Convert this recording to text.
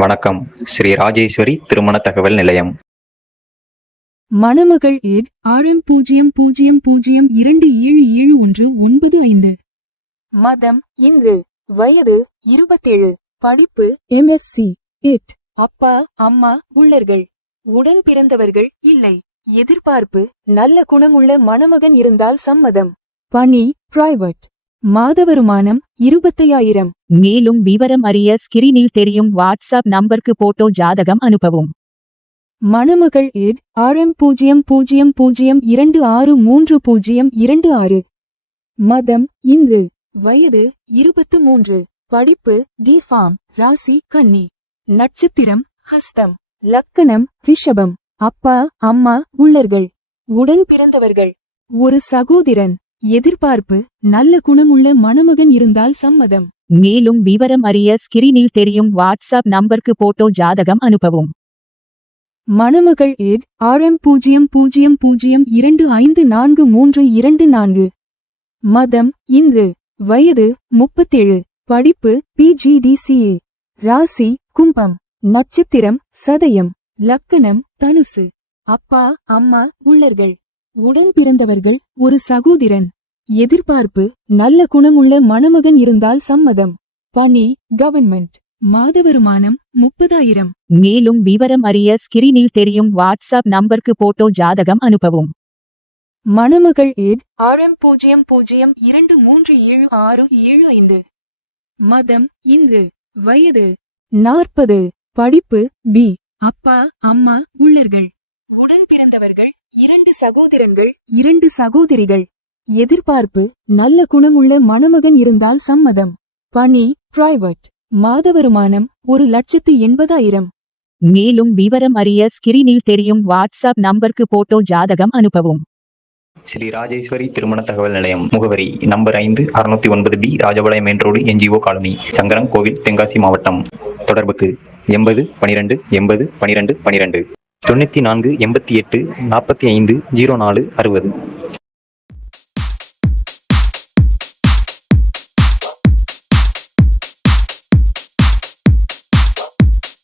வணக்கம். ஸ்ரீ ராஜேஸ்வரி திருமண தகவல் நிலையம். மணமகள் ஏட் RM0002771995. மதம் இந்து. வயது 27. படிப்பு MSc. இட். அப்பா அம்மா உள்ளர்கள். உடன் பிறந்தவர்கள் இல்லை. எதிர்பார்ப்பு நல்ல குணமுள்ள மணமகன் இருந்தால் சம்மதம். பணி பிரைவேட். மாத வருமானம் 25,000. மேலும் விவரம் அறிய ஸ்கிரீனில் தெரியும் வாட்ஸ்அப் நம்பருக்கு போட்டோ ஜாதகம் அனுப்பவும். மணமகள் ஏட் RM0002633026. மதம் இந்து. வயது 23. படிப்பு D.Pharm. ராசி கன்னி. நட்சத்திரம் ஹஸ்தம். லக்கணம் ரிஷபம். அப்பா அம்மா உள்ளர்கள். உடன் பிறந்தவர்கள் ஒரு சகோதரன். எதிர்பார்ப்பு நல்ல குணமுள்ள மணமகன் இருந்தால் சம்மதம். மேலும் விவரம் அறிய ஸ்கிரீனில் தெரியும் வாட்ஸ்அப் நம்பருக்கு போட்டோ ஜாதகம் அனுப்பவும். மணமகள் ஏட் RM0002543324. மதம் இந்து. வயது 37. படிப்பு PGDCA. ராசி கும்பம். நட்சத்திரம் சதயம். லக்கணம் தனுசு. அப்பா அம்மா உள்ளர்கள். உடன் பிறந்தவர்கள் ஒரு சகோதரன். எதிர்பார்ப்பு நல்ல குணமுள்ள மணமகன் இருந்தால் சம்மதம். பணி கவர்மெண்ட். மாத வருமானம் 30,000. மேலும் விவரம் அறிய ஸ்கிரீனில் தெரியும் வாட்ஸ்அப் நம்பருக்கு போட்டோ ஜாதகம் அனுப்பவும். மணமகள் ஏட் RM00237675. மதம் இந்து. வயது 40. படிப்பு B. அப்பா அம்மா உள்ளர்கள். உடன் பிறந்தவர்கள் 2 சகோதரன்கள் 2 சகோதரிகள். எதிர்பார்ப்பு நல்ல குணமுள்ள மணமகன் இருந்தால் சம்மதம். பணி பிரைவேட். மாத வருமானம் 1,80,000. மேலும் விவரம் அறிய ஸ்கிரீனில் தெரியும் வாட்ஸ்அப் நம்பருக்கு போட்டோ ஜாதகம் அனுப்பவும். ஸ்ரீ ராஜேஸ்வரி திருமண தகவல் நிலையம். முகவரி number 5, 609B Rajapalayam main road, NGO colony, Sankaran கோவில், தென்காசி மாவட்டம். தொடர்புக்கு 80 12 80 12 12 94 88 45 04 60.